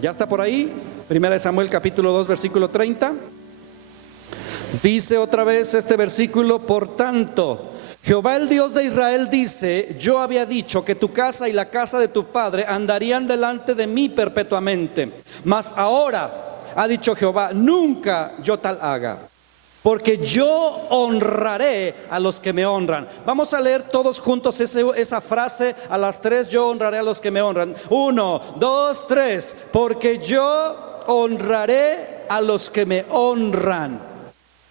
¿Ya está por ahí? Primera de Samuel capítulo 2 versículo 30. Dice otra vez este versículo: por tanto, Jehová el Dios de Israel dice: yo había dicho que tu casa y la casa de tu padre andarían delante de mí perpetuamente. Mas ahora ha dicho Jehová: nunca yo tal haga, porque yo honraré a los que me honran. Vamos a leer todos juntos esa frase a las tres: yo honraré a los que me honran. 1, 2, 3. Porque yo honraré a los que me honran,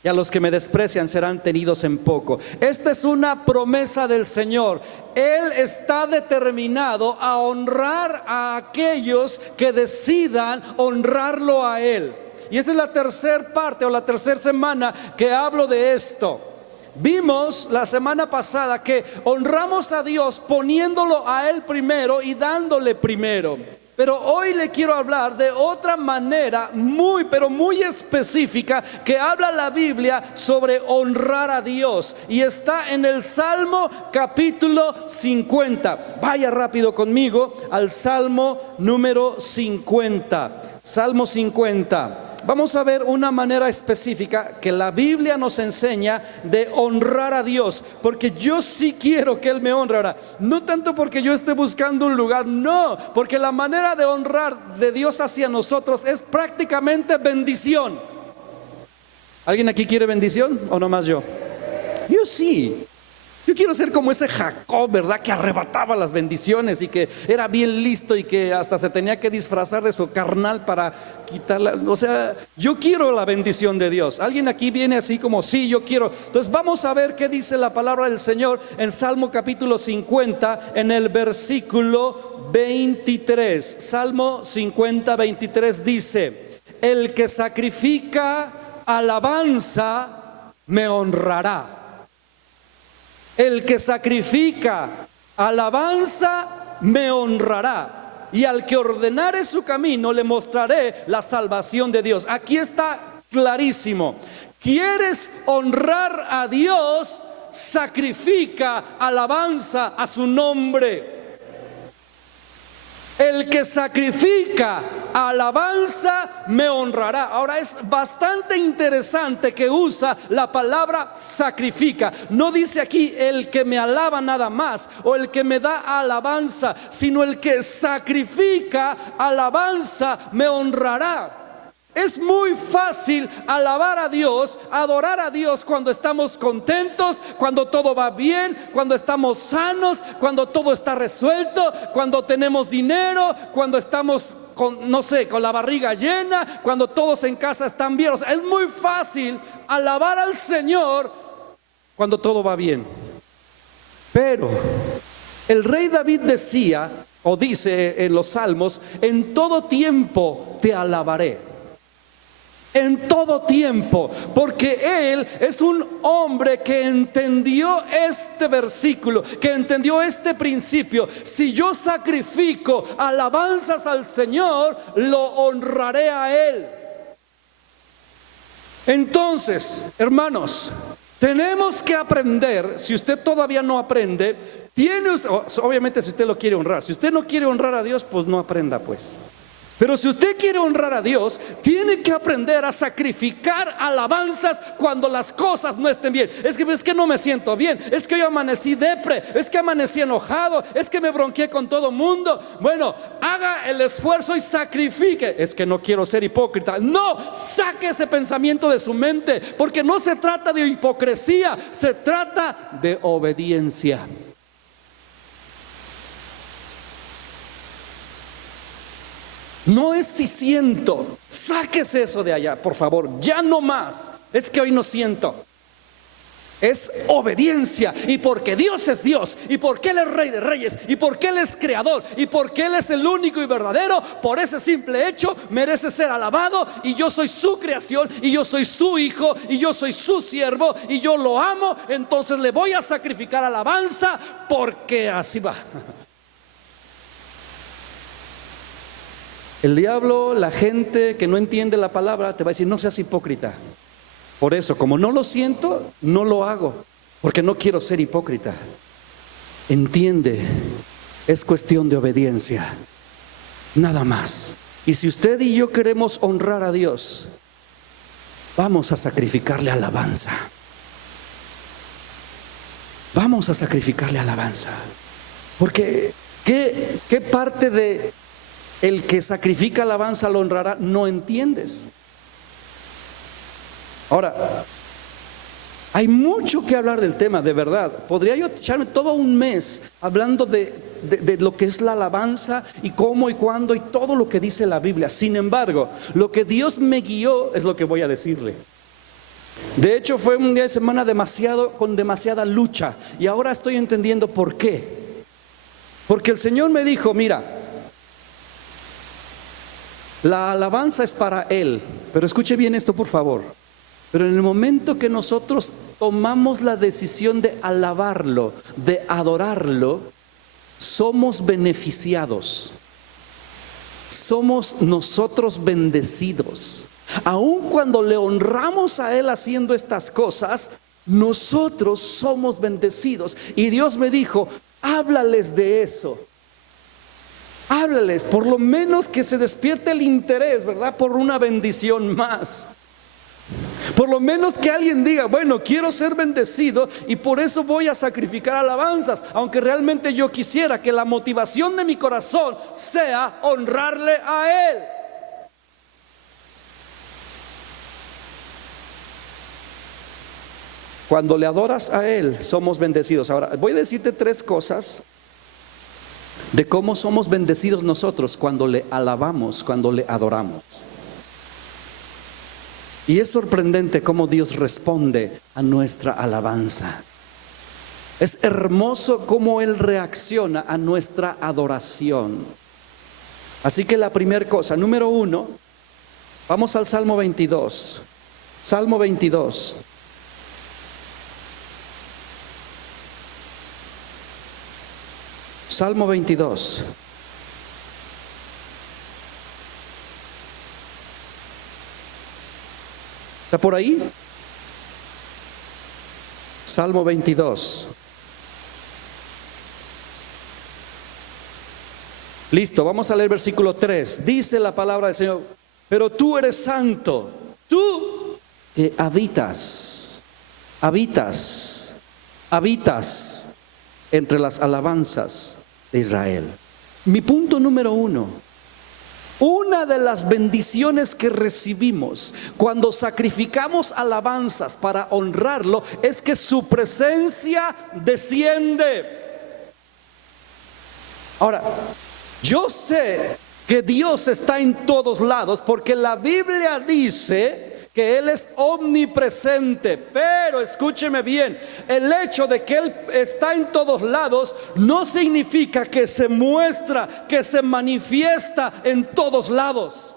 y a los que me desprecian serán tenidos en poco. Esta es una promesa del Señor. Él está determinado a honrar a aquellos que decidan honrarlo a Él. Y esa es la tercera parte o la tercera semana que hablo de esto. Vimos la semana pasada que honramos a Dios poniéndolo a Él primero y dándole primero. Pero hoy le quiero hablar de otra manera pero muy específica que habla la Biblia sobre honrar a Dios. Y está en el Salmo capítulo 50. Vaya rápido conmigo al Salmo número 50. Salmo 50. Vamos a ver una manera específica que la Biblia nos enseña de honrar a Dios, porque yo sí quiero que Él me honre. Ahora, no tanto porque yo esté buscando un lugar, no, porque la manera de honrar de Dios hacia nosotros es prácticamente bendición. ¿Alguien aquí quiere bendición o nomás yo? Yo sí. Yo quiero ser como ese Jacob, ¿verdad? Que arrebataba las bendiciones y que era bien listo y que hasta se tenía que disfrazar de su carnal para quitarla. O sea, yo quiero la bendición de Dios. ¿Alguien aquí viene así como sí, yo quiero? Entonces vamos a ver qué dice la palabra del Señor en Salmo capítulo 50, en el versículo 23. Salmo 50, 23 dice: el que sacrifica alabanza me honrará. El que sacrifica alabanza me honrará, y al que ordenare su camino le mostraré la salvación de Dios. Aquí está clarísimo. ¿Quieres honrar a Dios? Sacrifica alabanza a su nombre. El que sacrifica alabanza me honrará. Ahora es bastante interesante que usa la palabra sacrifica. No dice aquí el que me alaba nada más o el que me da alabanza, sino el que sacrifica alabanza me honrará. Es muy fácil alabar a Dios, adorar a Dios cuando estamos contentos, cuando todo va bien, cuando estamos sanos, cuando todo está resuelto, cuando tenemos dinero, cuando estamos con la barriga llena, cuando todos en casa están bien. O sea, es muy fácil alabar al Señor cuando todo va bien. Pero el rey David decía, o dice en los Salmos: en todo tiempo te alabaré. En todo tiempo, porque él es un hombre que entendió este versículo, que entendió este principio. Si yo sacrifico alabanzas al Señor, lo honraré a Él. Entonces, hermanos, tenemos que aprender. Si usted todavía no aprende, obviamente si usted lo quiere honrar. Si usted no quiere honrar a Dios, pues no aprenda pues. Pero si usted quiere honrar a Dios, tiene que aprender a sacrificar alabanzas cuando las cosas no estén bien. Es que no me siento bien, es que yo amanecí depre, es que amanecí enojado, es que me bronqueé con todo mundo. Bueno, haga el esfuerzo y sacrifique. Es que no quiero ser hipócrita. No, saque ese pensamiento de su mente, porque no se trata de hipocresía, se trata de obediencia. No es si siento, sáquese eso de allá, por favor, ya no más. Es que hoy no siento. Es obediencia. Y porque Dios es Dios, y porque Él es Rey de Reyes, y porque Él es Creador, y porque Él es el único y verdadero, por ese simple hecho merece ser alabado. Y yo soy su creación, y yo soy su hijo, y yo soy su siervo, y yo lo amo. Entonces le voy a sacrificar alabanza, porque así va. El diablo, la gente que no entiende la palabra, te va a decir: no seas hipócrita. Por eso, como no lo siento, no lo hago, porque no quiero ser hipócrita. Entiende, es cuestión de obediencia, nada más. Y si usted y yo queremos honrar a Dios, vamos a sacrificarle alabanza. Vamos a sacrificarle alabanza. Porque ¿qué parte de el que sacrifica alabanza lo honrará? No entiendes. Ahora, hay mucho que hablar del tema, de verdad. Podría yo echarme todo un mes hablando de lo que es la alabanza y cómo y cuándo y todo lo que dice la Biblia. Sin embargo, lo que Dios me guió es lo que voy a decirle. De hecho, fue un día de semana con demasiada lucha, y ahora estoy entendiendo por qué. Porque el Señor me dijo: mira, la alabanza es para Él. Pero escuche bien esto, por favor. Pero en el momento que nosotros tomamos la decisión de alabarlo, de adorarlo, somos beneficiados. Somos nosotros bendecidos. Aun cuando le honramos a Él haciendo estas cosas, nosotros somos bendecidos. Y Dios me dijo: háblales de eso. Háblales, por lo menos que se despierte el interés, ¿verdad? Por una bendición más. Por lo menos que alguien diga: bueno, quiero ser bendecido y por eso voy a sacrificar alabanzas, aunque realmente yo quisiera que la motivación de mi corazón sea honrarle a Él. Cuando le adoras a Él, somos bendecidos. Ahora, voy a decirte 3 cosas de cómo somos bendecidos nosotros cuando le alabamos, cuando le adoramos. Y es sorprendente cómo Dios responde a nuestra alabanza. Es hermoso cómo Él reacciona a nuestra adoración. Así que la primera cosa, número 1, vamos al Salmo 22. Salmo 22. Salmo 22. ¿Está por ahí? Salmo 22. Listo, vamos a leer versículo 3. Dice la palabra del Señor: pero tú eres santo, tú que habitas entre las alabanzas de Israel. Mi punto número 1. Una de las bendiciones que recibimos cuando sacrificamos alabanzas para honrarlo es que su presencia desciende. Ahora, yo sé que Dios está en todos lados porque la Biblia dice que Él es omnipresente. Pero escúcheme bien, el hecho de que Él está en todos lados no significa que se muestra, que se manifiesta en todos lados.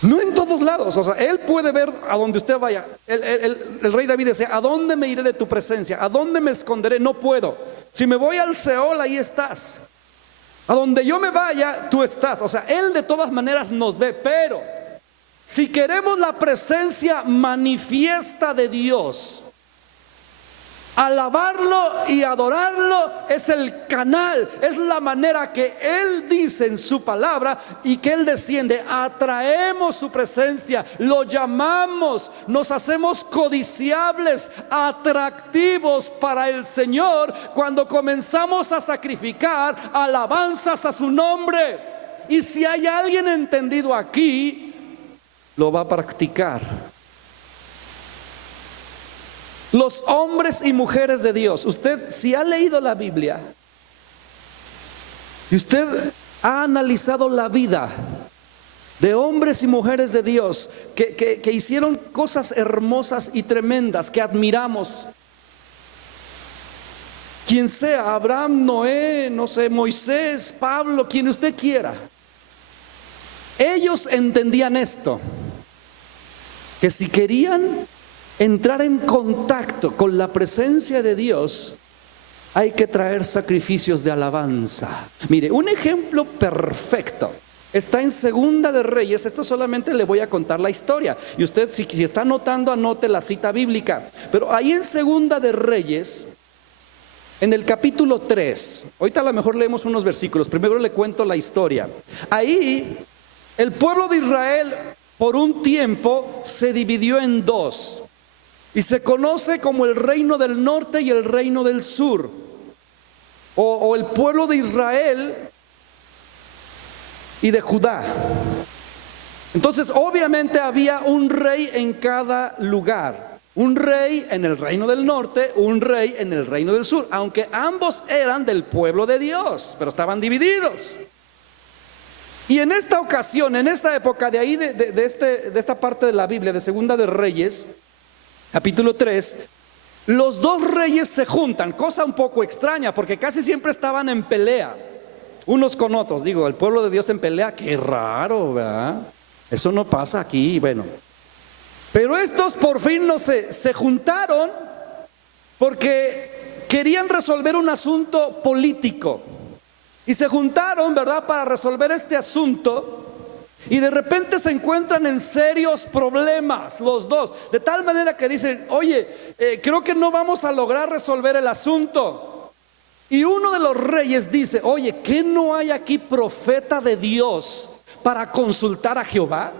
No en todos lados. O sea, Él puede ver a donde usted vaya. El rey David decía: ¿a dónde me iré de tu presencia? ¿A dónde me esconderé? No puedo. Si me voy al Seol, ahí estás. A donde yo me vaya, tú estás. O sea, Él de todas maneras nos ve. Pero si queremos la presencia manifiesta de Dios, alabarlo y adorarlo es el canal, es la manera que Él dice en su palabra y que Él desciende. Atraemos su presencia, lo llamamos, nos hacemos codiciables, atractivos para el Señor cuando comenzamos a sacrificar alabanzas a su nombre. Y si hay alguien entendido aquí, lo va a practicar. Los hombres y mujeres de Dios, usted si ha leído la Biblia y usted ha analizado la vida de hombres y mujeres de Dios que hicieron cosas hermosas y tremendas que admiramos, quien sea, Abraham, Noé, no sé, Moisés, Pablo, quien usted quiera, ellos entendían esto, que si querían entrar en contacto con la presencia de Dios, hay que traer sacrificios de alabanza. Mire, un ejemplo perfecto está en Segunda de Reyes. Esto solamente le voy a contar la historia, y usted si está anotando, anote la cita bíblica. Pero ahí en Segunda de Reyes en el capítulo 3, ahorita a lo mejor leemos unos versículos, primero le cuento la historia. Ahí el pueblo de Israel por un tiempo se dividió en dos y se conoce como el reino del norte y el reino del sur, o el pueblo de Israel y de Judá. Entonces obviamente había un rey en cada lugar, un rey en el reino del norte, un rey en el reino del sur, aunque ambos eran del pueblo de Dios, pero estaban divididos. Y en esta ocasión, en esta época de ahí, de esta parte de la Biblia, de Segunda de Reyes, capítulo 3, los dos reyes se juntan, cosa un poco extraña, porque casi siempre estaban en pelea, unos con otros. Digo, el pueblo de Dios en pelea, qué raro, ¿verdad? Eso no pasa aquí, bueno. Pero estos por fin no se juntaron porque querían resolver un asunto político. Y se juntaron, ¿verdad?, para resolver este asunto. Y de repente se encuentran en serios problemas los dos, de tal manera que dicen: oye, creo que no vamos a lograr resolver el asunto. Y uno de los reyes dice: oye, ¿qué no hay aquí profeta de Dios para consultar a Jehová?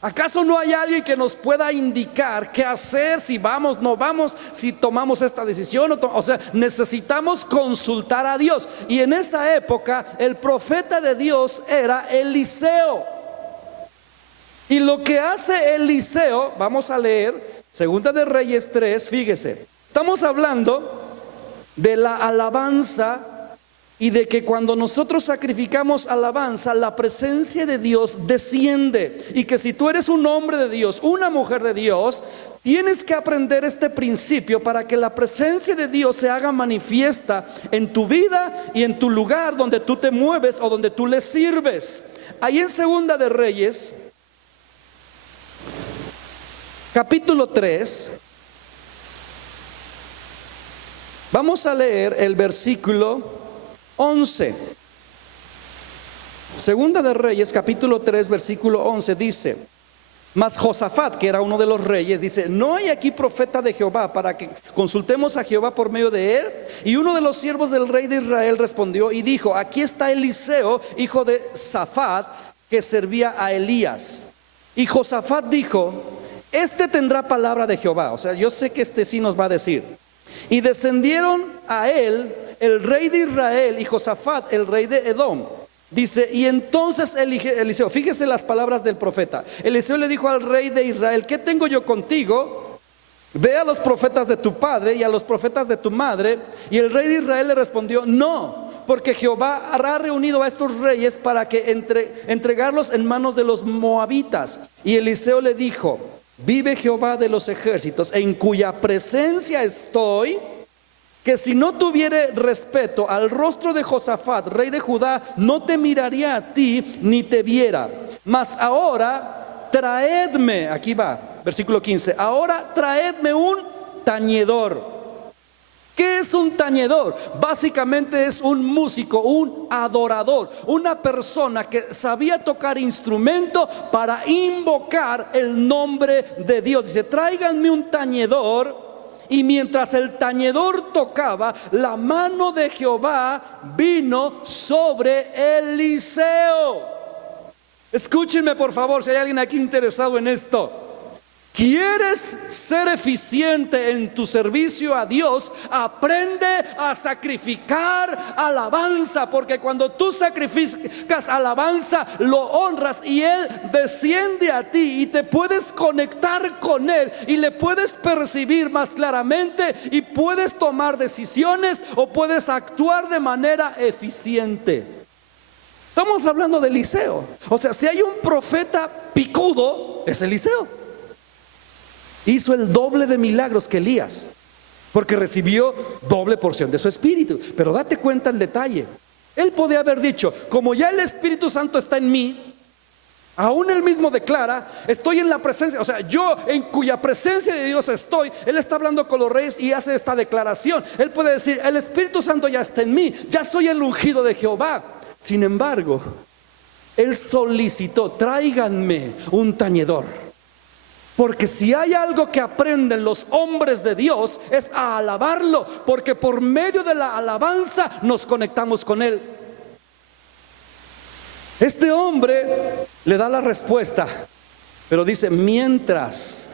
¿Acaso no hay alguien que nos pueda indicar qué hacer, si vamos, no vamos, si tomamos esta decisión? O sea, necesitamos consultar a Dios. Y en esa época el profeta de Dios era Eliseo. Y lo que hace Eliseo, vamos a leer Segunda de Reyes 3, fíjese. Estamos hablando de la alabanza y de que cuando nosotros sacrificamos alabanza, la presencia de Dios desciende. Y que si tú eres un hombre de Dios, una mujer de Dios, tienes que aprender este principio para que la presencia de Dios se haga manifiesta en tu vida y en tu lugar donde tú te mueves o donde tú le sirves. Ahí en Segunda de Reyes, capítulo 3, vamos a leer el versículo 11. Segunda de Reyes, capítulo 3, versículo 11 dice: mas Josafat, que era uno de los reyes, dice: no hay aquí profeta de Jehová para que consultemos a Jehová por medio de él. Y uno de los siervos del rey de Israel respondió y dijo: aquí está Eliseo, hijo de Safat, que servía a Elías. Y Josafat dijo: este tendrá palabra de Jehová. O sea, yo sé que este sí nos va a decir. Y descendieron a él el rey de Israel y Josafat el rey de Edom. Dice: y entonces Eliseo, fíjese las palabras del profeta. Eliseo le dijo al rey de Israel: ¿qué tengo yo contigo? Ve a los profetas de tu padre y a los profetas de tu madre. Y el rey de Israel le respondió: no, porque Jehová hará reunido a estos reyes para que entregarlos en manos de los moabitas. Y Eliseo le dijo: vive Jehová de los ejércitos, en cuya presencia estoy, que si no tuviere respeto al rostro de Josafat, rey de Judá, no te miraría a ti ni te viera. Mas ahora traedme, aquí va, versículo 15, ahora traedme un tañedor. ¿Qué es un tañedor? Básicamente es un músico, un adorador, una persona que sabía tocar instrumento para invocar el nombre de Dios. Dice: tráiganme un tañedor. Y mientras el tañedor tocaba, la mano de Jehová vino sobre Eliseo. Escúchenme por favor, si hay alguien aquí interesado en esto. ¿Quieres ser eficiente en tu servicio a Dios? Aprende a sacrificar alabanza, porque cuando tú sacrificas alabanza, lo honras y Él desciende a ti y te puedes conectar con Él y le puedes percibir más claramente y puedes tomar decisiones o puedes actuar de manera eficiente. Estamos hablando de Eliseo. O sea, si hay un profeta picudo, es Eliseo. Hizo el doble de milagros que Elías, porque recibió doble porción de su espíritu. Pero date cuenta el detalle. Él podía haber dicho: como ya el Espíritu Santo está en mí, aún él mismo declara: estoy en la presencia, o sea, yo en cuya presencia de Dios estoy. Él está hablando con los reyes y hace esta declaración. Él puede decir: el Espíritu Santo ya está en mí, ya soy el ungido de Jehová. Sin embargo, él solicitó: tráiganme un tañedor. Porque si hay algo que aprenden los hombres de Dios es a alabarlo, porque por medio de la alabanza nos conectamos con Él. Este hombre le da la respuesta, pero dice: mientras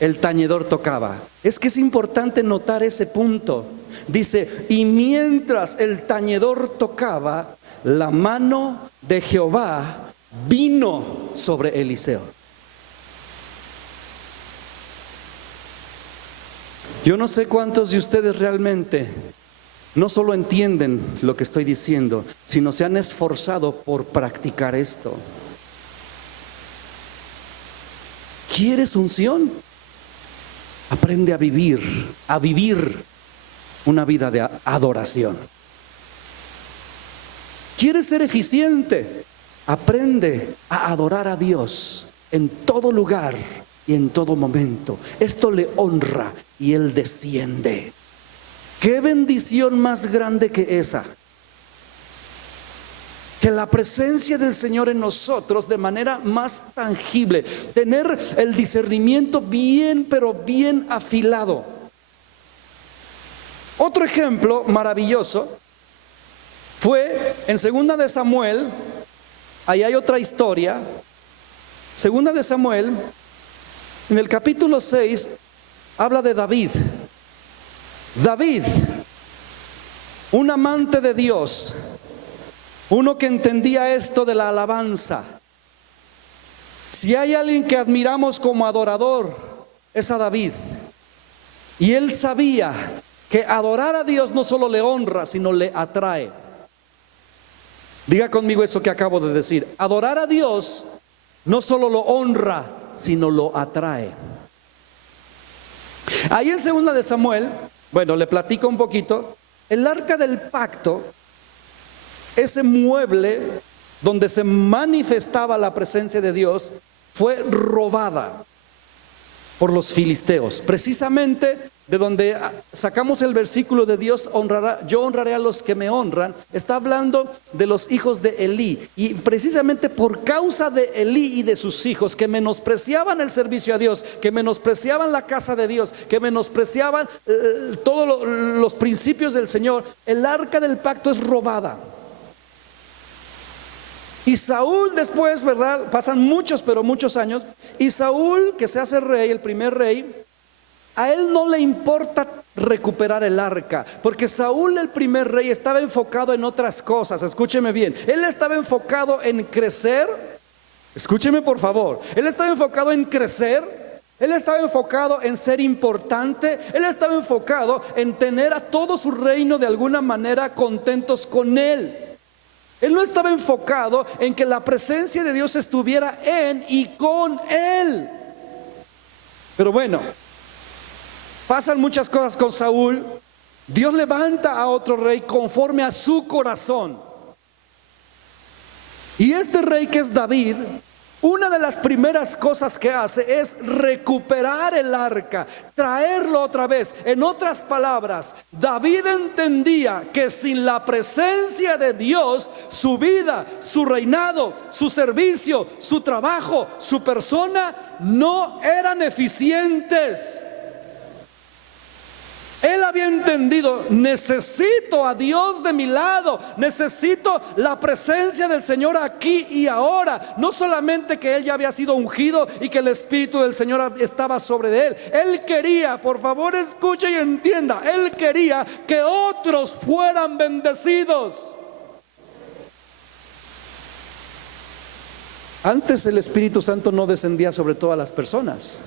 el tañedor tocaba. Es que es importante notar ese punto. Dice: y mientras el tañedor tocaba, la mano de Jehová vino sobre Eliseo. Yo no sé cuántos de ustedes realmente no solo entienden lo que estoy diciendo, sino se han esforzado por practicar esto. ¿Quieres unción? Aprende a vivir una vida de adoración. ¿Quieres ser eficiente? Aprende a adorar a Dios en todo lugar y en todo momento. Esto le honra y Él desciende. ¿Qué bendición más grande que esa? Que la presencia del Señor en nosotros de manera más tangible, tener el discernimiento bien, pero bien afilado. Otro ejemplo maravilloso fue en 2 de Samuel. Ahí hay otra historia. 2 de Samuel, en el capítulo 6, habla de David. David, un amante de Dios, uno que entendía esto de la alabanza. Si hay alguien que admiramos como adorador, es a David. Y él sabía que adorar a Dios no solo le honra, sino le atrae. Diga conmigo eso que acabo de decir. Adorar a Dios no solo lo honra, sino lo atrae. Ahí en 2 de Samuel, bueno, le platico un poquito. El arca del pacto, ese mueble donde se manifestaba la presencia de Dios, fue robada por los filisteos. Precisamente de donde sacamos el versículo de Dios honrará, yo honraré a los que me honran, está hablando de los hijos de Elí. Y precisamente por causa de Elí y de sus hijos, que menospreciaban el servicio a Dios, que menospreciaban la casa de Dios, que menospreciaban todos los principios del Señor, el arca del pacto es robada. Y Saúl después, ¿verdad? Pasan muchos, pero muchos años. Y Saúl, que se hace rey, el primer rey, a él no le importa recuperar el arca, porque Saúl, el primer rey, estaba enfocado en otras cosas. Escúcheme bien, él estaba enfocado en crecer. Escúcheme por favor, él estaba enfocado en crecer. Él estaba enfocado en ser importante. Él estaba enfocado en tener a todo su reino de alguna manera contentos con él. Él no estaba enfocado en que la presencia de Dios estuviera en y con él. Pero bueno, pasan muchas cosas con Saúl. Dios levanta a otro rey conforme a su corazón. Y este rey, que es David, una de las primeras cosas que hace es recuperar el arca, traerlo otra vez. En otras palabras, David entendía que sin la presencia de Dios, su vida, su reinado, su servicio, su trabajo, su persona no eran eficientes. Él había entendido: necesito a Dios de mi lado, necesito la presencia del Señor aquí y ahora. No solamente que él ya había sido ungido y que el Espíritu del Señor estaba sobre él. Él quería, por favor escuche y entienda, él quería que otros fueran bendecidos. Antes el Espíritu Santo no descendía sobre todas las personas.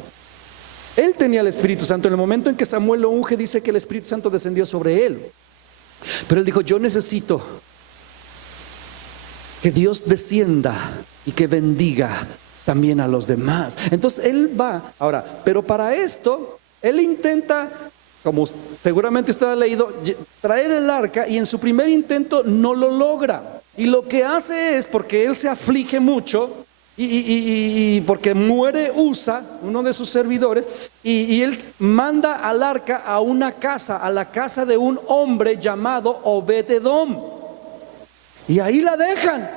Él tenía el Espíritu Santo. En el momento en que Samuel lo unge, dice que el Espíritu Santo descendió sobre él. Pero él dijo: yo necesito que Dios descienda y que bendiga también a los demás. Entonces él va, ahora, pero para esto, él intenta, como seguramente usted ha leído, traer el arca, y en su primer intento no lo logra. Y lo que hace es, porque él se aflige mucho, y porque muere Usa, uno de sus servidores, y él manda al arca a una casa, a la casa de un hombre llamado Obed-Edom, y ahí la dejan.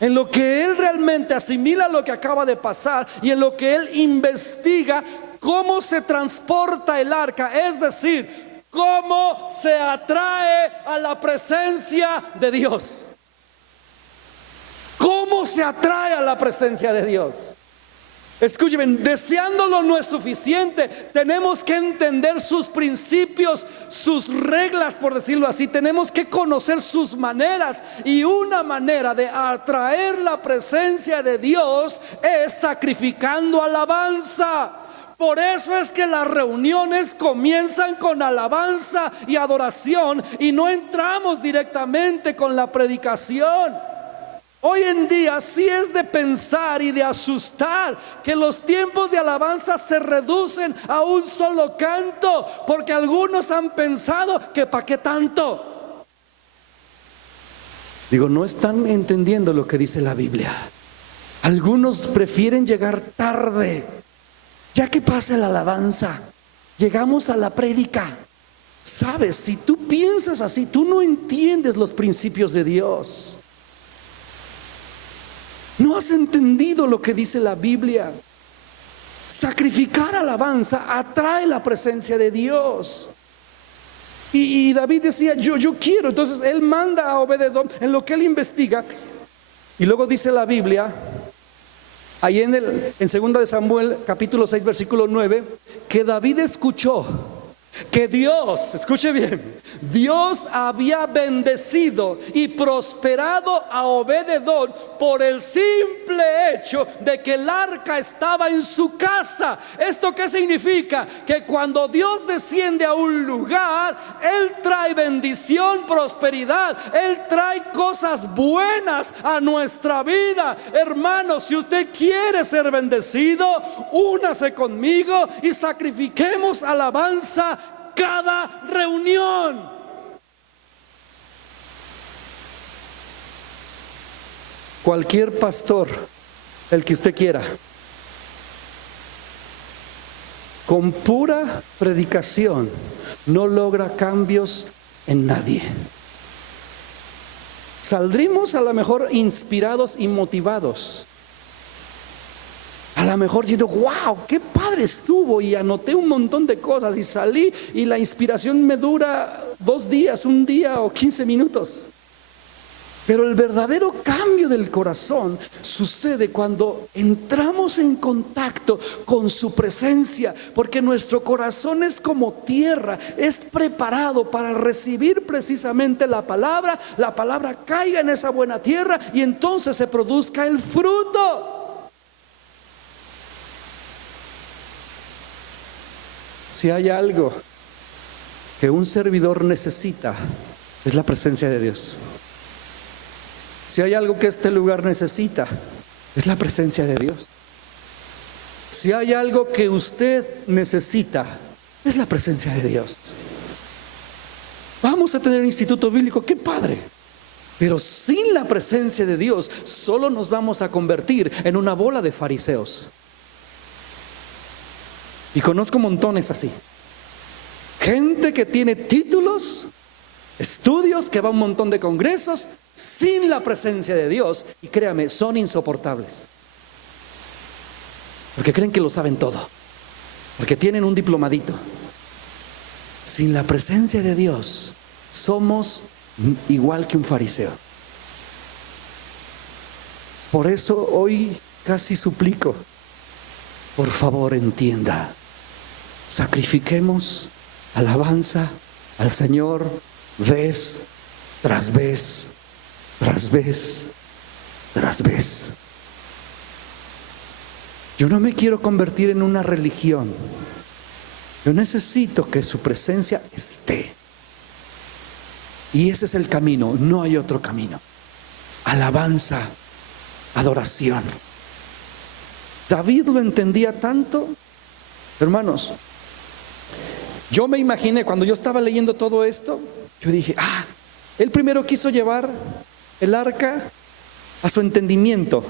en lo que él realmente asimila lo que acaba de pasar y en lo que él investiga cómo se transporta el arca, es decir, cómo se atrae a la presencia de Dios. ¿Cómo se atrae a la presencia de Dios? Escúcheme, deseándolo no es suficiente. Tenemos que entender sus principios, sus reglas, por decirlo así. Tenemos que conocer sus maneras. Y una manera de atraer la presencia de Dios es sacrificando alabanza. Por eso es que las reuniones comienzan con alabanza y adoración y no entramos directamente con la predicación. Hoy en día sí es de pensar y de asustar que los tiempos de alabanza se reducen a un solo canto, porque algunos han pensado que ¿para qué tanto? Digo, no están entendiendo lo que dice la Biblia. Algunos prefieren llegar tarde, ya que pasa la alabanza, llegamos a la prédica. Sabes, si tú piensas así, tú no entiendes los principios de Dios. No has entendido lo que dice la Biblia. Sacrificar alabanza atrae la presencia de Dios. Y David decía, yo quiero. Entonces él manda a Obed-edom en lo que él investiga. Y luego dice la Biblia, ahí en 2 de Samuel capítulo 6 versículo 9, que David escuchó que Dios, escuche bien, Dios había bendecido y prosperado a Obed-edom por el simple hecho de que el arca estaba en su casa. ¿Esto qué significa? Que cuando Dios desciende a un lugar, Él trae bendición, prosperidad, Él trae cosas buenas a nuestra vida. Hermanos, si usted quiere ser bendecido, únase conmigo y sacrifiquemos alabanza cada reunión. Cualquier pastor, el que usted quiera, con pura predicación no logra cambios en nadie. Saldrimos a lo mejor inspirados y motivados, a lo mejor diciendo, wow, qué padre estuvo, y anoté un montón de cosas y salí y la inspiración me dura 2 días, 1 día o 15 minutos. Pero el verdadero cambio del corazón sucede cuando entramos en contacto con su presencia, porque nuestro corazón es como tierra, es preparado para recibir precisamente la palabra caiga en esa buena tierra y entonces se produzca el fruto. Si hay algo que un servidor necesita, es la presencia de Dios. Si hay algo que este lugar necesita, es la presencia de Dios. Si hay algo que usted necesita, es la presencia de Dios. Vamos a tener un instituto bíblico, qué padre. Pero sin la presencia de Dios, solo nos vamos a convertir en una bola de fariseos. Y conozco montones así. Gente que tiene títulos, estudios, que va a un montón de congresos, sin la presencia de Dios. Y créame, son insoportables. Porque creen que lo saben todo. Porque tienen un diplomadito. Sin la presencia de Dios, somos igual que un fariseo. Por eso hoy casi suplico, por favor entienda. Sacrifiquemos alabanza al Señor vez tras vez, tras vez, tras vez. Yo no me quiero convertir en una religión. Yo necesito que su presencia esté. Y ese es el camino, no hay otro camino. Alabanza, adoración. David lo entendía tanto. Hermanos, yo me imaginé cuando yo estaba leyendo todo esto, yo dije, él primero quiso llevar el arca a su entendimiento.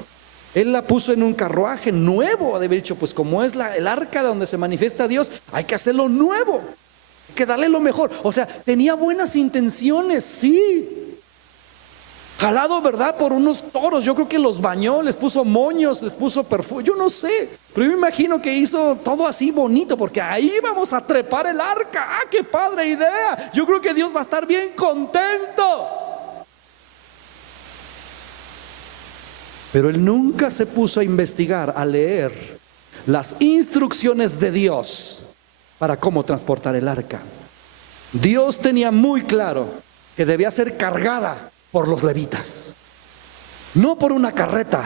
Él la puso en un carruaje nuevo, de haber dicho, pues como es el arca donde se manifiesta Dios, hay que hacerlo nuevo, hay que darle lo mejor. O sea, tenía buenas intenciones, sí. jalado, ¿verdad?, por unos toros. Yo creo que los bañó, les puso moños, les puso perfume, yo no sé, pero yo me imagino que hizo todo así bonito, porque ahí vamos a trepar el arca. ¡Ah, qué padre idea! Yo creo que Dios va a estar bien contento. Pero él nunca se puso a investigar, a leer las instrucciones de Dios para cómo transportar el arca. Dios tenía muy claro que debía ser cargada por los levitas, no por una carreta,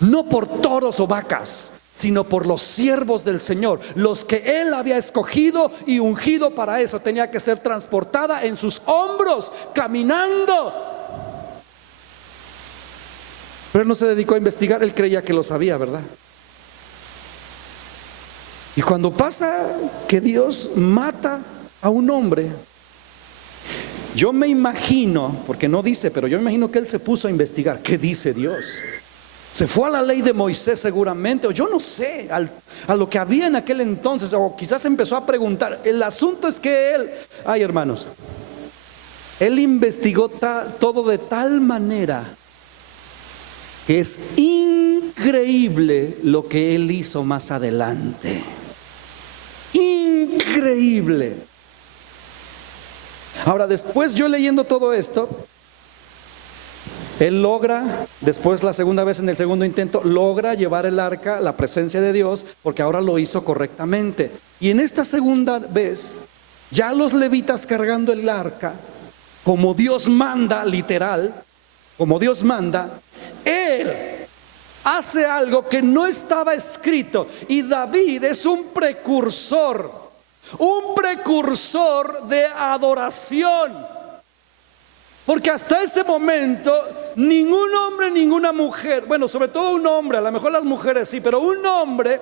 no por toros o vacas, sino por los siervos del Señor, los que Él había escogido y ungido para eso. Tenía que ser transportada en sus hombros, caminando. Pero él no se dedicó a investigar, él creía que lo sabía, ¿verdad? Y cuando pasa que Dios mata a un hombre, yo me imagino, porque no dice, pero yo me imagino que él se puso a investigar. ¿Qué dice Dios? Se fue a la ley de Moisés seguramente, o yo no sé, a lo que había en aquel entonces, o quizás empezó a preguntar. El asunto es que él, ay hermanos, él investigó todo de tal manera que es increíble lo que él hizo más adelante. Increíble. Ahora, después yo leyendo todo esto, él logra, después la segunda vez en el segundo intento, logra llevar el arca, la presencia de Dios, porque ahora lo hizo correctamente. Y en esta segunda vez, ya los levitas cargando el arca, como Dios manda, literal, como Dios manda, él hace algo que no estaba escrito. Y David es un precursor de adoración, porque hasta ese momento ningún hombre, ninguna mujer, bueno, sobre todo un hombre, a lo mejor las mujeres sí, pero un hombre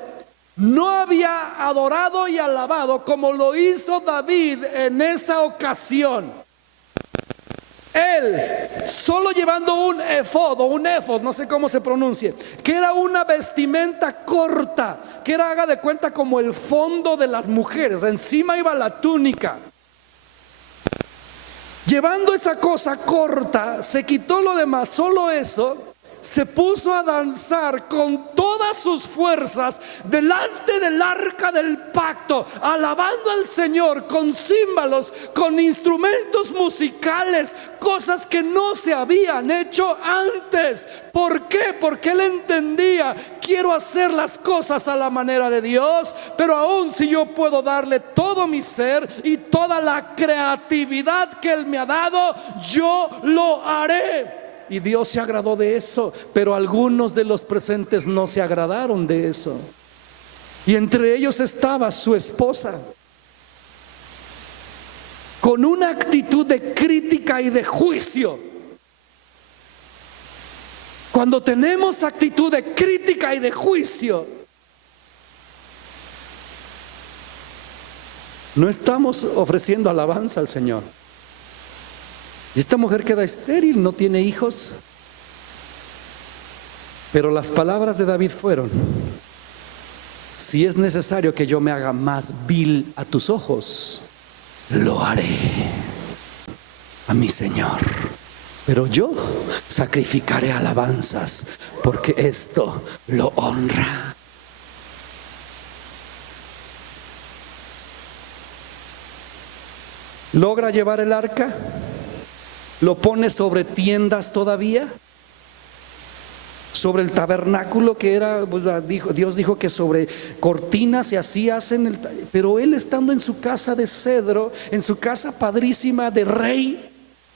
no había adorado y alabado como lo hizo David en esa ocasión. Él, solo llevando un efod o un efod, no sé cómo se pronuncie, que era una vestimenta corta, que era, haga de cuenta, como el fondo de las mujeres, encima iba la túnica. Llevando esa cosa corta, se quitó lo demás, solo eso. Se puso a danzar con todas sus fuerzas delante del arca del pacto, alabando al Señor con címbalos, con instrumentos musicales, cosas que no se habían hecho antes. ¿Por qué? Porque él entendía: quiero hacer las cosas a la manera de Dios, pero aún si yo puedo darle todo mi ser y toda la creatividad que Él me ha dado, yo lo haré. Y Dios se agradó de eso, pero algunos de los presentes no se agradaron de eso. Y entre ellos estaba su esposa, con una actitud de crítica y de juicio. Cuando tenemos actitud de crítica y de juicio, no estamos ofreciendo alabanza al Señor. Y esta mujer queda estéril, no tiene hijos. Pero las palabras de David fueron: si es necesario que yo me haga más vil a tus ojos, lo haré a mi Señor. Pero yo sacrificaré alabanzas, porque esto lo honra. Logra llevar el arca, lo pone sobre tiendas todavía, sobre el tabernáculo que era, pues, Dios dijo que sobre cortinas y así hacen pero él, estando en su casa de cedro, en su casa padrísima de rey,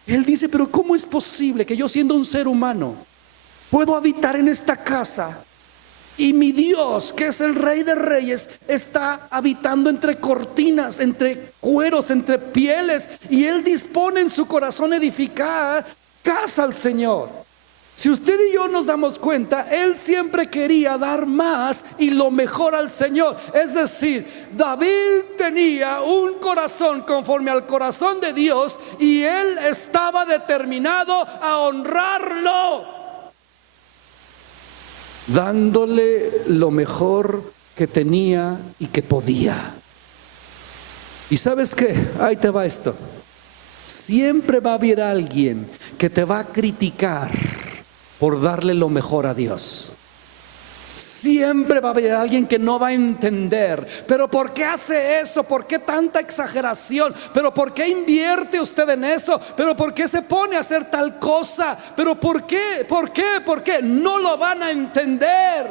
él dice: pero ¿cómo es posible que yo, siendo un ser humano, puedo habitar en esta casa y mi Dios, que es el Rey de Reyes, está habitando entre cortinas, entre cueros, entre pieles, y Él dispone en su corazón edificar casa al Señor? Si usted y yo nos damos cuenta, Él siempre quería dar más y lo mejor al Señor. Es decir, David tenía un corazón conforme al corazón de Dios, y él estaba determinado a honrarlo, dándole lo mejor que tenía y que podía. ¿Y sabes qué? Ahí te va esto. Siempre va a haber alguien que te va a criticar por darle lo mejor a Dios. Siempre va a haber alguien que no va a entender, pero ¿por qué hace eso? ¿Por qué tanta exageración? ¿Pero por qué invierte usted en eso? ¿Pero por qué se pone a hacer tal cosa? ¿Pero por qué? ¿Por qué? ¿Por qué? No lo van a entender.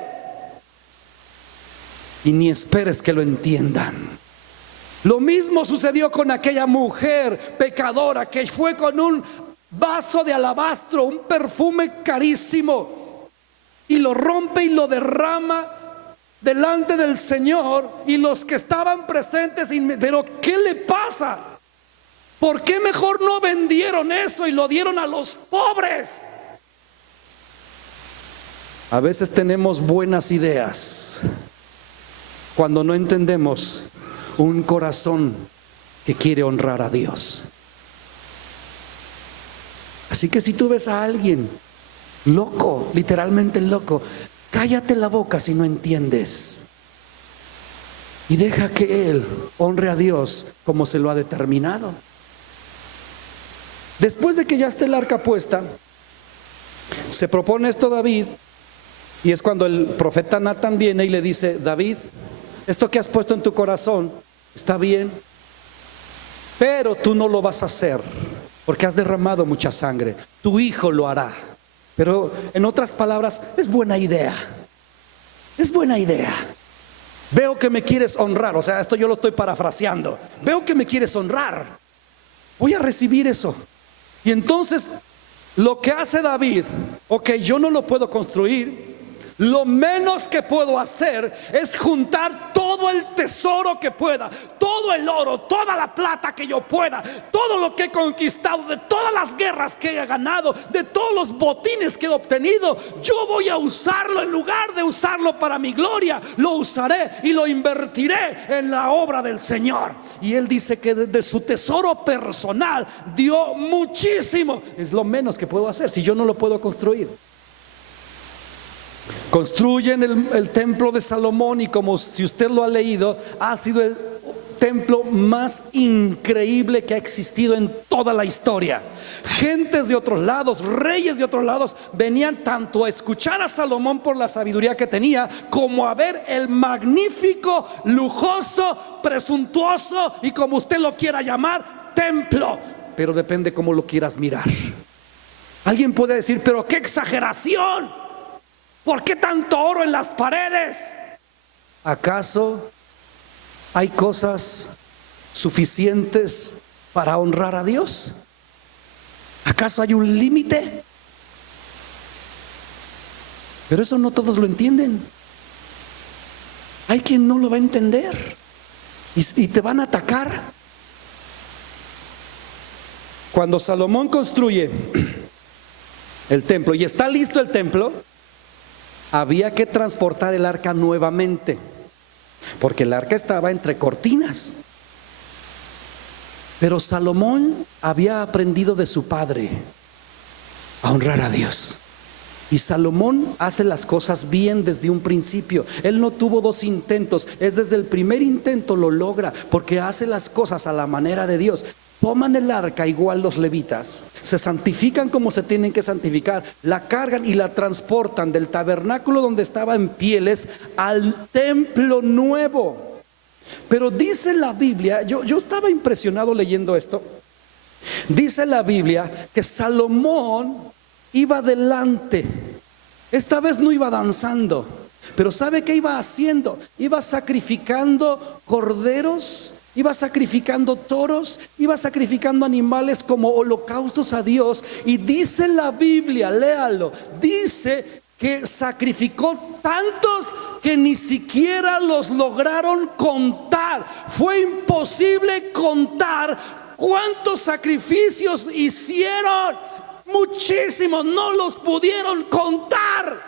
Y ni esperes que lo entiendan. Lo mismo sucedió con aquella mujer pecadora que fue con un vaso de alabastro, un perfume carísimo, y lo rompe y lo derrama delante del Señor, y los que estaban presentes, pero ¿qué le pasa? ¿Por qué mejor no vendieron eso y lo dieron a los pobres? A veces tenemos buenas ideas cuando no entendemos un corazón que quiere honrar a Dios. Así que si tú ves a alguien loco, literalmente loco, cállate la boca si no entiendes, y deja que él honre a Dios como se lo ha determinado. Después de que ya esté el arca puesta, se propone esto David, y es cuando el profeta Natán viene y le dice: David, esto que has puesto en tu corazón está bien, pero tú no lo vas a hacer porque has derramado mucha sangre. Tu hijo lo hará. Pero en otras palabras, es buena idea. Es buena idea. Veo que me quieres honrar. O sea, esto yo lo estoy parafraseando. Veo que me quieres honrar. Voy a recibir eso. Y entonces lo que hace David: ok, yo no lo puedo construir. Lo menos que puedo hacer es juntar todo el tesoro que pueda, todo el oro, toda la plata que yo pueda, todo lo que he conquistado, de todas las guerras que he ganado, de todos los botines que he obtenido. Yo voy a usarlo, en lugar de usarlo para mi gloria, lo usaré y lo invertiré en la obra del Señor. Y él dice que de su tesoro personal dio muchísimo. Es lo menos que puedo hacer si yo no lo puedo construir. Construyen el templo de Salomón, y como si usted lo ha leído, ha sido el templo más increíble que ha existido en toda la historia. Gentes de otros lados, reyes de otros lados, venían tanto a escuchar a Salomón por la sabiduría que tenía, como a ver el magnífico, lujoso, presuntuoso, y como usted lo quiera llamar, templo. Pero depende cómo lo quieras mirar. Alguien puede decir: pero qué exageración, ¿por qué tanto oro en las paredes? ¿Acaso hay cosas suficientes para honrar a Dios? ¿Acaso hay un límite? Pero eso no todos lo entienden. Hay quien no lo va a entender y te van a atacar. Cuando Salomón construye el templo y está listo el templo, había que transportar el arca nuevamente, porque el arca estaba entre cortinas. Pero Salomón había aprendido de su padre a honrar a Dios. Y Salomón hace las cosas bien desde un principio. Él no tuvo dos intentos, es desde el primer intento lo logra, porque hace las cosas a la manera de Dios. Toman el arca, igual los levitas, se santifican como se tienen que santificar, la cargan y la transportan del tabernáculo donde estaba en pieles al templo nuevo. Pero dice la Biblia, yo estaba impresionado leyendo esto. Dice la Biblia que Salomón iba adelante. Esta vez no iba danzando, pero ¿sabe qué iba haciendo? Iba sacrificando corderos, iba sacrificando toros, iba sacrificando animales como holocaustos a Dios. Y dice la Biblia, léalo, dice que sacrificó tantos que ni siquiera los lograron contar. Fue imposible contar cuántos sacrificios hicieron. Muchísimos, no los pudieron contar.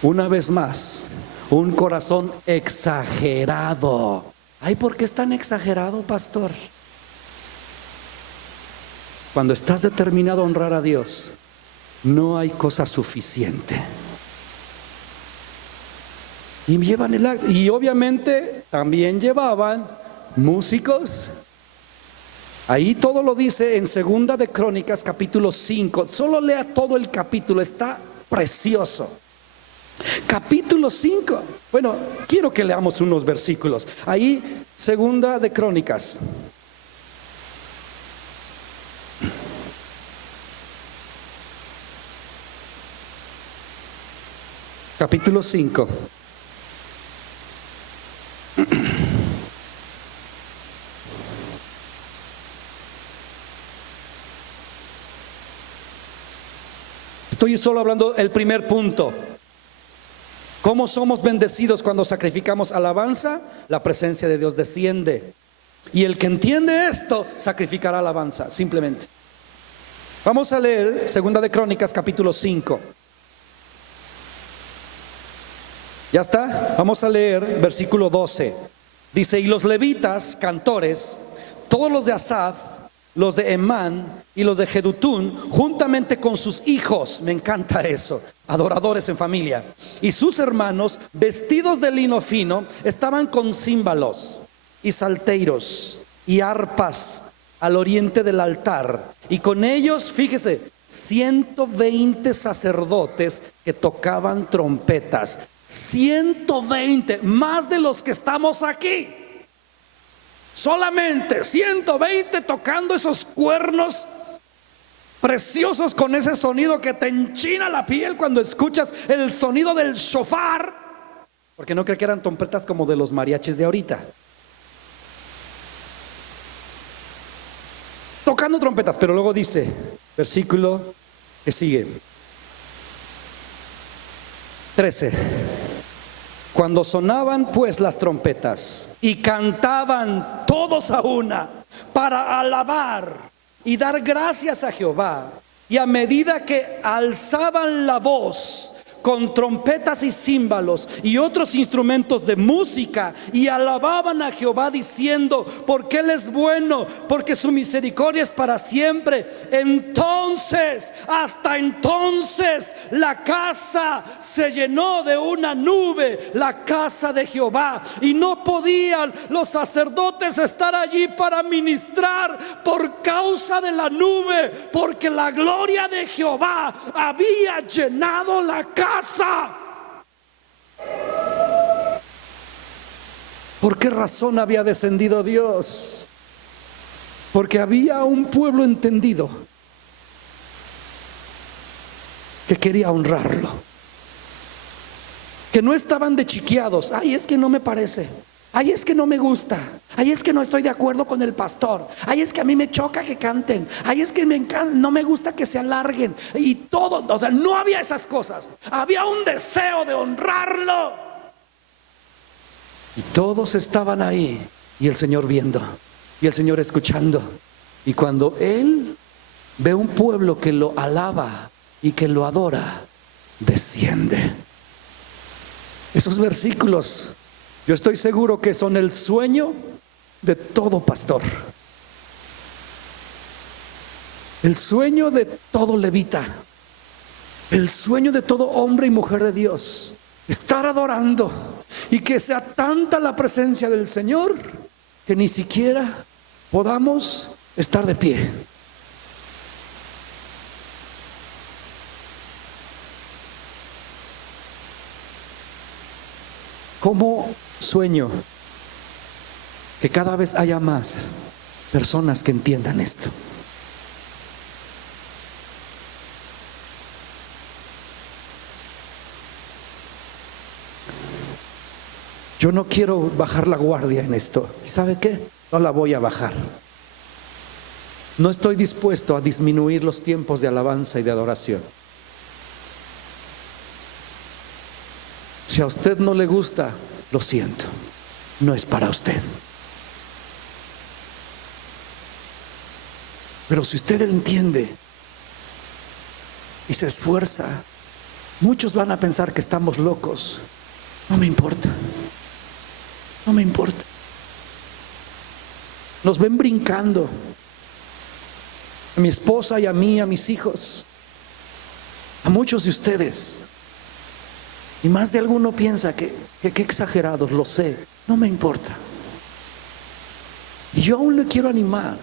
Una vez más, un corazón exagerado. Ay, ¿por qué es tan exagerado, pastor? Cuando estás determinado a honrar a Dios, no hay cosa suficiente. Y llevan y obviamente también llevaban músicos Ahí todo lo dice en Segunda de Crónicas capítulo 5. Solo lea todo el capítulo, está precioso. Capítulo 5. Bueno, quiero que leamos unos versículos. Ahí, Segunda de Crónicas. Capítulo 5. Estoy solo hablando el primer punto. ¿Cómo somos bendecidos cuando sacrificamos alabanza? La presencia de Dios desciende. Y el que entiende esto, sacrificará alabanza, simplemente. Vamos a leer Segunda de Crónicas capítulo 5. ¿Ya está? Vamos a leer versículo 12. Dice: y los levitas, cantores, todos los de Asaf, los de Emán y los de Jedutún, juntamente con sus hijos, me encanta eso, adoradores en familia, y sus hermanos, vestidos de lino fino, estaban con címbalos y salterios y arpas al oriente del altar, y con ellos, fíjese, 120 sacerdotes que tocaban trompetas. 120, más de los que estamos aquí. Solamente 120 tocando esos cuernos preciosos con ese sonido que te enchina la piel cuando escuchas el sonido del shofar. Porque no creo que eran trompetas como de los mariachis de ahorita. Tocando trompetas, pero luego dice, versículo que sigue, 13. Cuando sonaban pues las trompetas y cantaban todos a una para alabar y dar gracias a Jehová, y a medida que alzaban la voz con trompetas y címbalos y otros instrumentos de música, y alababan a Jehová diciendo: porque Él es bueno, porque su misericordia es para siempre. Entonces, hasta entonces, la casa se llenó de una nube, la casa de Jehová, y no podían los sacerdotes estar allí para ministrar por causa de la nube, porque la gloria de Jehová había llenado la casa. ¿Por qué razón había descendido Dios? Porque había un pueblo entendido que quería honrarlo, que no estaban de chiqueados. Ay, es que no me parece. Ay, es que no me gusta. Ay, es que no estoy de acuerdo con el pastor. Ay, es que a mí me choca que canten. Ay, es que no me gusta que se alarguen. Y todo, o sea, no había esas cosas. Había un deseo de honrarlo. Y todos estaban ahí, y el Señor viendo, y el Señor escuchando. Y cuando Él ve un pueblo que lo alaba y que lo adora, desciende. Esos versículos, yo estoy seguro que son el sueño de todo pastor, el sueño de todo levita, el sueño de todo hombre y mujer de Dios. Estar adorando y que sea tanta la presencia del Señor que ni siquiera podamos estar de pie. ¿Cómo sueño que cada vez haya más personas que entiendan esto? Yo no quiero bajar la guardia en esto. ¿Y sabe qué? No la voy a bajar. No estoy dispuesto a disminuir los tiempos de alabanza y de adoración. Si a usted no le gusta, lo siento, no es para usted. Pero si usted entiende y se esfuerza, muchos van a pensar que estamos locos. No me importa. No me importa. Nos ven brincando, a mi esposa y a mí, a mis hijos, a muchos de ustedes. Y más de alguno piensa que exagerados, lo sé. No me importa. Y yo aún le quiero animar.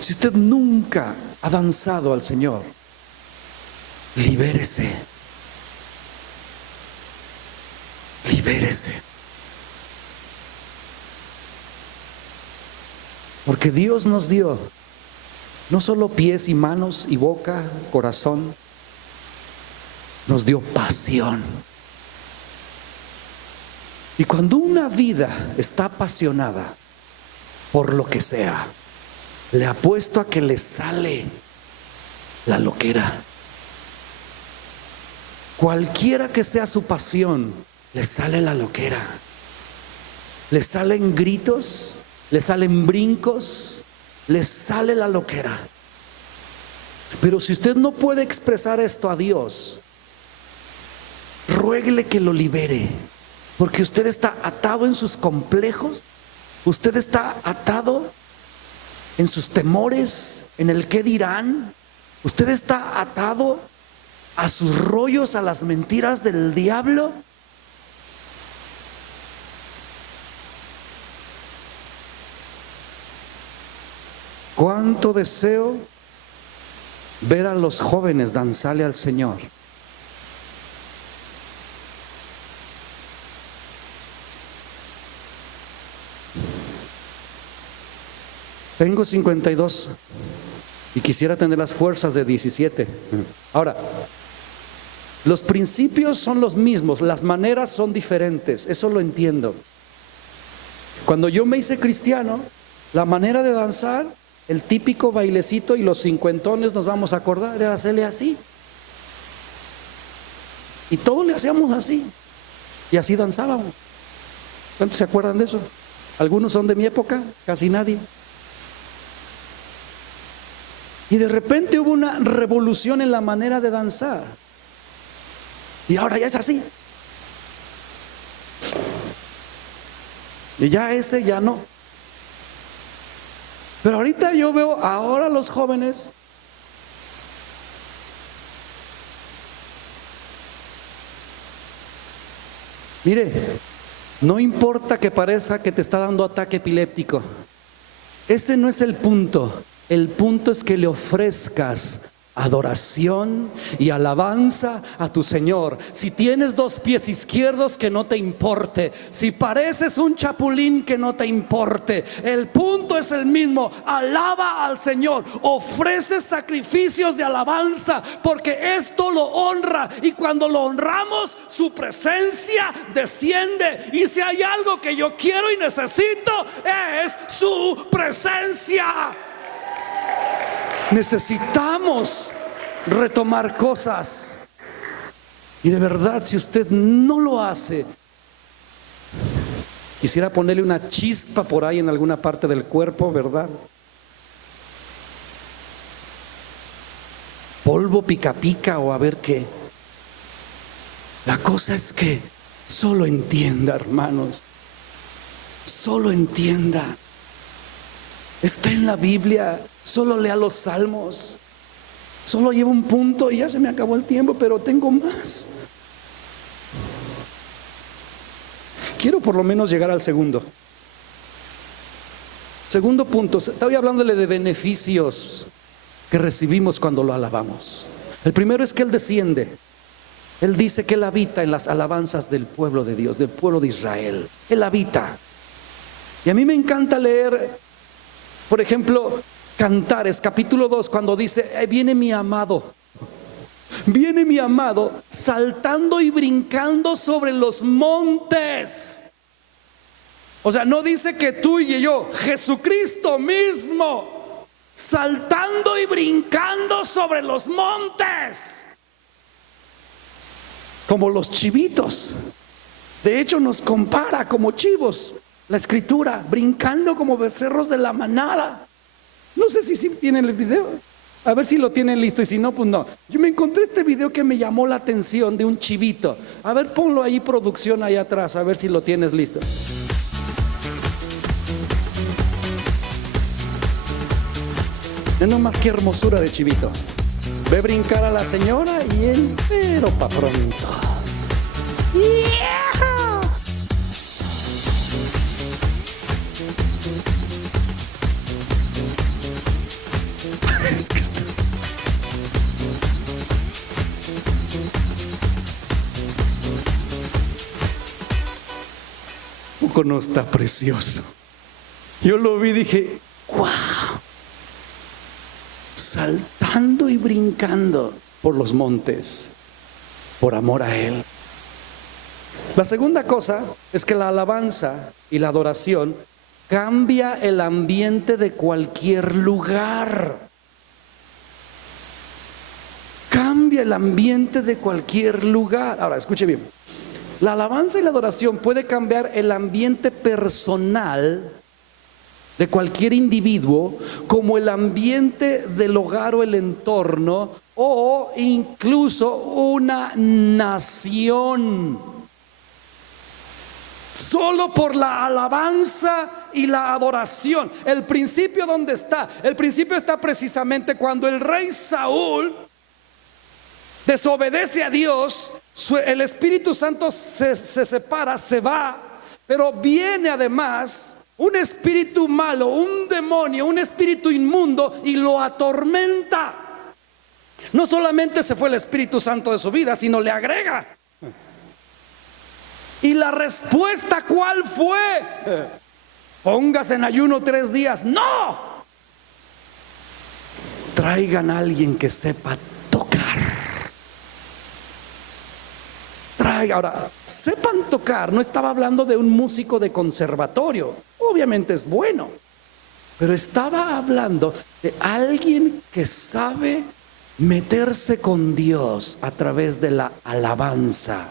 Si usted nunca ha danzado al Señor, libérese. Libérese. Porque Dios nos dio no solo pies y manos y boca, corazón, nos dio pasión. Y cuando una vida está apasionada por lo que sea, le apuesto a que le sale la loquera. Cualquiera que sea su pasión, le sale la loquera. Le salen gritos, le salen brincos, le sale la loquera. Pero si usted no puede expresar esto a Dios, ruéguele que lo libere, porque usted está atado en sus complejos, usted está atado en sus temores, en el qué dirán, usted está atado a sus rollos, a las mentiras del diablo. Cuánto deseo ver a los jóvenes danzarle al Señor. Tengo 52 y quisiera tener las fuerzas de 17. Ahora, los principios son los mismos, las maneras son diferentes, eso lo entiendo. Cuando yo me hice cristiano, la manera de danzar, el típico bailecito, y los cincuentones nos vamos a acordar, era hacerle así. Y todos le hacíamos así. Y así danzábamos. ¿Cuántos se acuerdan de eso? Algunos son de mi época, casi nadie. Y de repente hubo una revolución en la manera de danzar. Y ahora ya es así. Y ya ese ya no. Pero ahorita yo veo ahora los jóvenes mire, no importa que parezca que te está dando ataque epiléptico, ese no es el punto. El punto es que le ofrezcas adoración y alabanza a tu Señor. Si tienes dos pies izquierdos, que no te importe. Si pareces un chapulín, que no te importe. El punto es el mismo. Alaba al Señor. Ofrece sacrificios de alabanza, porque esto lo honra. Y cuando lo honramos, su presencia desciende. Y si hay algo que yo quiero y necesito, es su presencia. Necesitamos retomar cosas. Y de verdad, si usted no lo hace, quisiera ponerle una chispa por ahí en alguna parte del cuerpo, ¿verdad? Polvo pica pica o a ver qué. La cosa es que solo entienda, hermanos, solo entienda. Está en la Biblia. Solo lea los salmos. Solo llevo un punto y ya se me acabó el tiempo, pero tengo más. Quiero por lo menos llegar al segundo punto. Estoy hablándole de beneficios que recibimos cuando lo alabamos. El primero es que Él desciende. Él dice que Él habita en las alabanzas del pueblo de Dios, del pueblo de Israel. Él habita. Y a mí me encanta leer, por ejemplo, Cantares capítulo 2, cuando dice: viene mi amado saltando y brincando sobre los montes. O sea, no dice que tú y yo, Jesucristo mismo saltando y brincando sobre los montes, como los chivitos. De hecho, nos compara como chivos la Escritura, brincando como becerros de la manada. No sé si tienen el video. A ver si lo tienen listo, y si no, pues no. Yo me encontré este video que me llamó la atención, de un chivito. A ver, ponlo ahí, producción, ahí atrás, a ver si lo tienes listo. Ve nomás qué hermosura de chivito. Ve brincar a la señora y él, pero pa' pronto. ¡Yeah! poco no está precioso? Yo lo vi y dije, wow, saltando y brincando por los montes, por amor a Él. La segunda cosa es que la alabanza y la adoración cambia el ambiente de cualquier lugar. Cambia el ambiente de cualquier lugar. Ahora, escuche bien. La alabanza y la adoración puede cambiar el ambiente personal de cualquier individuo, como el ambiente del hogar o el entorno, o incluso una nación. Solo por la alabanza y la adoración. El principio, ¿dónde está? El principio está precisamente cuando el rey Saúl desobedece a Dios. El Espíritu Santo se separa, se va, pero viene además un espíritu malo, un demonio, un espíritu inmundo, y lo atormenta. No solamente se fue el Espíritu Santo de su vida, sino le agrega. Y la respuesta, ¿cuál fue? Póngase en ayuno 3 días. No. Traigan a alguien que sepa tocar. Ahora, sepan tocar. No estaba hablando de un músico de conservatorio. Obviamente es bueno, pero estaba hablando de alguien que sabe meterse con Dios a través de la alabanza.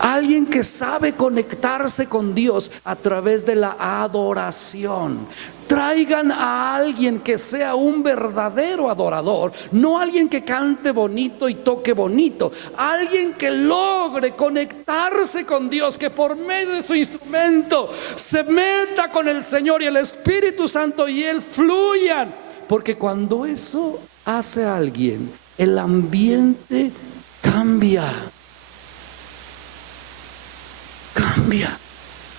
Alguien que sabe conectarse con Dios a través de la adoración. Traigan a alguien que sea un verdadero adorador, no alguien que cante bonito y toque bonito, alguien que logre conectarse con Dios, que por medio de su instrumento se meta con el Señor y el Espíritu Santo y Él fluyan. Porque cuando eso hace a alguien, el ambiente cambia. Cambia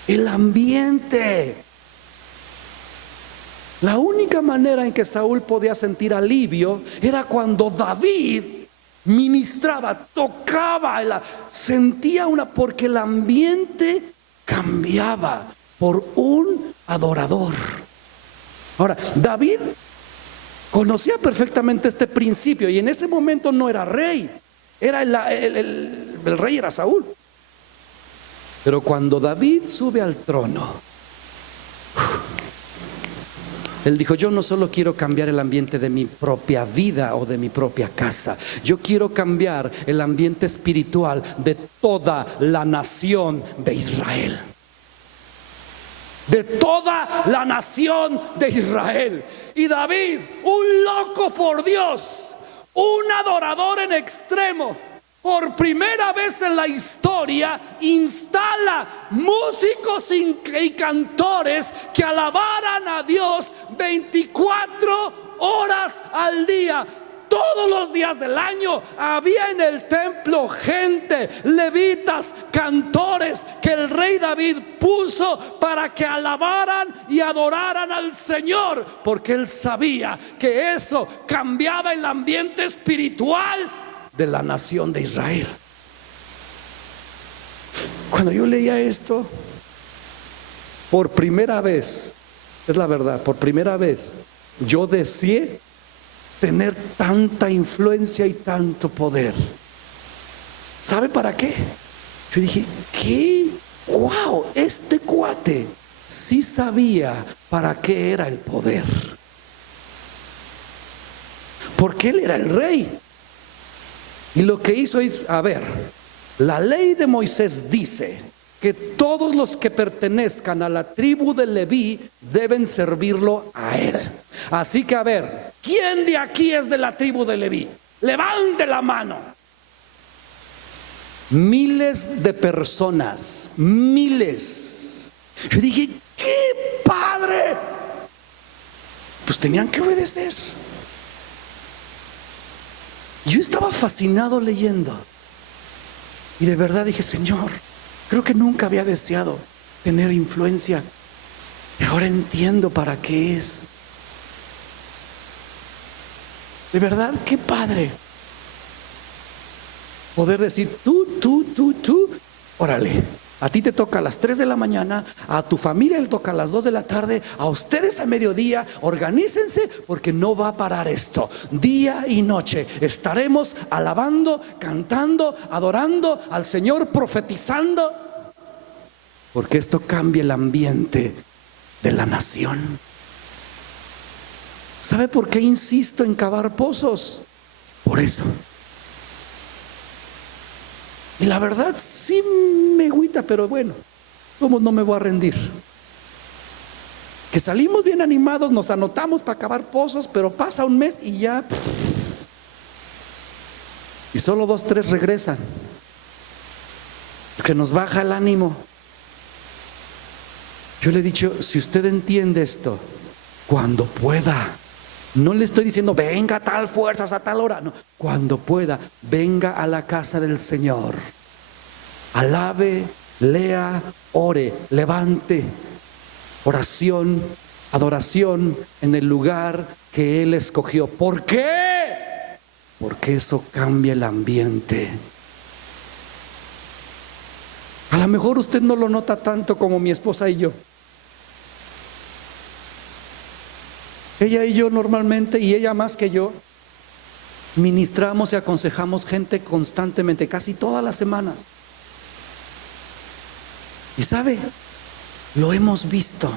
el ambiente. La única manera en que Saúl podía sentir alivio era cuando David ministraba, tocaba, sentía porque el ambiente cambiaba por un adorador. Ahora, David conocía perfectamente este principio, y en ese momento no era rey, era el rey era Saúl. Pero cuando David sube al trono, él dijo: yo no solo quiero cambiar el ambiente de mi propia vida o de mi propia casa, yo quiero cambiar el ambiente espiritual de toda la nación de Israel. De toda la nación de Israel. Y David, un loco por Dios, un adorador en extremo, por primera vez en la historia instala músicos y cantores que alabaran a Dios 24 horas al día. Todos los días del año había en el templo gente, levitas, cantores que el rey David puso para que alabaran y adoraran al Señor, porque él sabía que eso cambiaba el ambiente espiritual de la nación de Israel. Cuando yo leía esto, por primera vez, es la verdad, por primera vez yo deseé tener tanta influencia y tanto poder. ¿Sabe para qué? Yo dije: ¿qué? ¡Wow! Este cuate sí sabía para qué era el poder, porque él era el rey. Y lo que hizo es, a ver, la ley de Moisés dice que todos los que pertenezcan a la tribu de Leví deben servirlo a él. Así que, a ver, ¿quién de aquí es de la tribu de Leví? Levante la mano. Miles de personas, miles. Yo dije: ¡qué padre! Pues tenían que obedecer. Yo estaba fascinado leyendo, y de verdad dije: Señor, creo que nunca había deseado tener influencia, y ahora entiendo para qué es. De verdad, qué padre poder decir: tú, órale, A ti te toca a las 3 de la mañana, a tu familia le toca a las 2 de la tarde, a ustedes a mediodía. Organícense porque no va a parar esto. Día y noche estaremos alabando, cantando, adorando al Señor, profetizando, porque esto cambia el ambiente de la nación. ¿Sabe por qué insisto en cavar pozos? Por eso. Y la verdad sí me agüita, pero bueno, ¿cómo no me voy a rendir? Que salimos bien animados, nos anotamos para cavar pozos, pero pasa un mes y ya y solo 2, 3 regresan, porque nos baja el ánimo. Yo le he dicho, si usted entiende esto, cuando pueda, no le estoy diciendo venga a tal fuerzas a tal hora, no, cuando pueda, venga a la casa del Señor, alabe, lea, ore, levante oración, adoración en el lugar que Él escogió. ¿Por qué? Porque eso cambia el ambiente. A lo mejor usted no lo nota tanto como mi esposa y yo. Ella y yo normalmente, y ella más que yo, ministramos y aconsejamos gente constantemente, casi todas las semanas. Y sabe, lo hemos visto.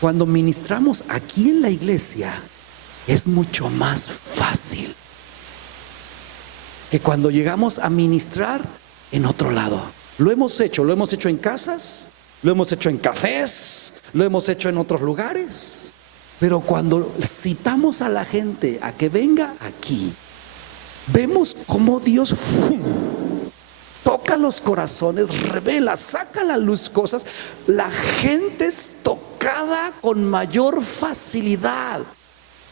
Cuando ministramos aquí en la iglesia, es mucho más fácil que cuando llegamos a ministrar en otro lado. Lo hemos hecho en casas, lo hemos hecho en cafés, lo hemos hecho en otros lugares. Pero cuando citamos a la gente a que venga aquí, vemos cómo Dios toca los corazones, revela, saca a la luz cosas. La gente es tocada con mayor facilidad.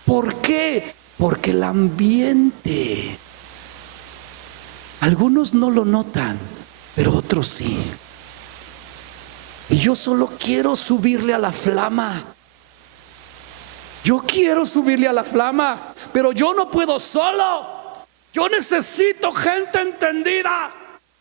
¿Por qué? Porque el ambiente, algunos no lo notan, pero otros sí. Y yo solo quiero subirle a la flama. Yo quiero subirle a la flama, pero yo no puedo solo. Yo necesito gente entendida,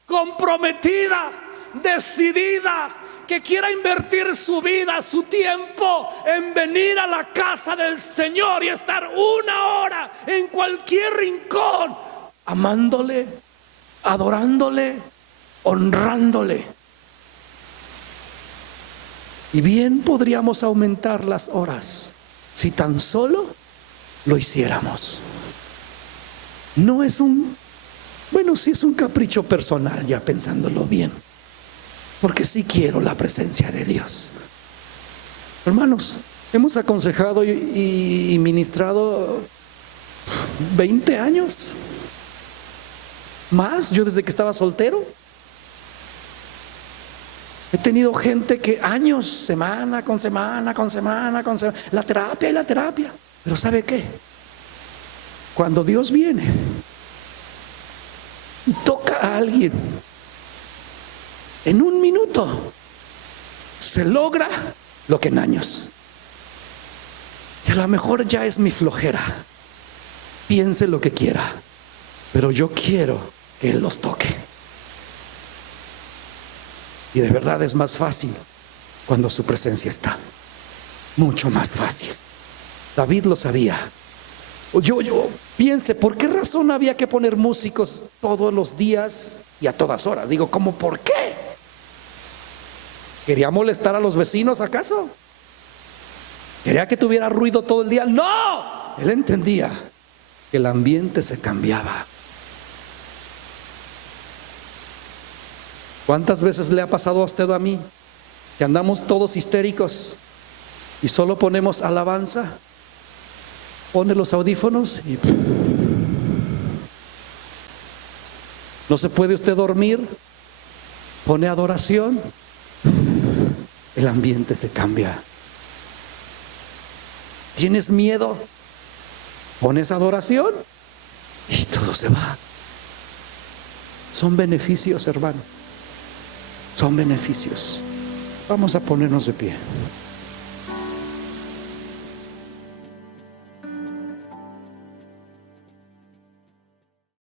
comprometida, decidida, que quiera invertir su vida, su tiempo en venir a la casa del Señor y estar 1 hora en cualquier rincón, amándole, adorándole, honrándole. Y bien podríamos aumentar las horas si tan solo lo hiciéramos. No es sí es un capricho personal, ya pensándolo bien, porque sí quiero la presencia de Dios. Hermanos, hemos aconsejado y ministrado 20 años más. Yo desde que estaba soltero he tenido gente que años, semana con semana, la terapia. Pero ¿sabe qué? Cuando Dios viene y toca a alguien, en 1 minuto se logra lo que en años. Y a lo mejor ya es mi flojera. Piense lo que quiera, pero yo quiero que Él los toque. Y de verdad es más fácil cuando su presencia está. Mucho más fácil. David lo sabía. Yo piense, ¿por qué razón había que poner músicos todos los días y a todas horas? Digo, ¿cómo por qué? ¿Quería molestar a los vecinos acaso? ¿Quería que tuviera ruido todo el día? No, él entendía que el ambiente se cambiaba. ¿Cuántas veces le ha pasado a usted o a mí que andamos todos histéricos y solo ponemos alabanza? Pone los audífonos y no se puede usted dormir. Pone adoración, el ambiente se cambia. ¿Tienes miedo? Pones adoración y todo se va. Son beneficios, hermano. Son beneficios. Vamos a ponernos de pie.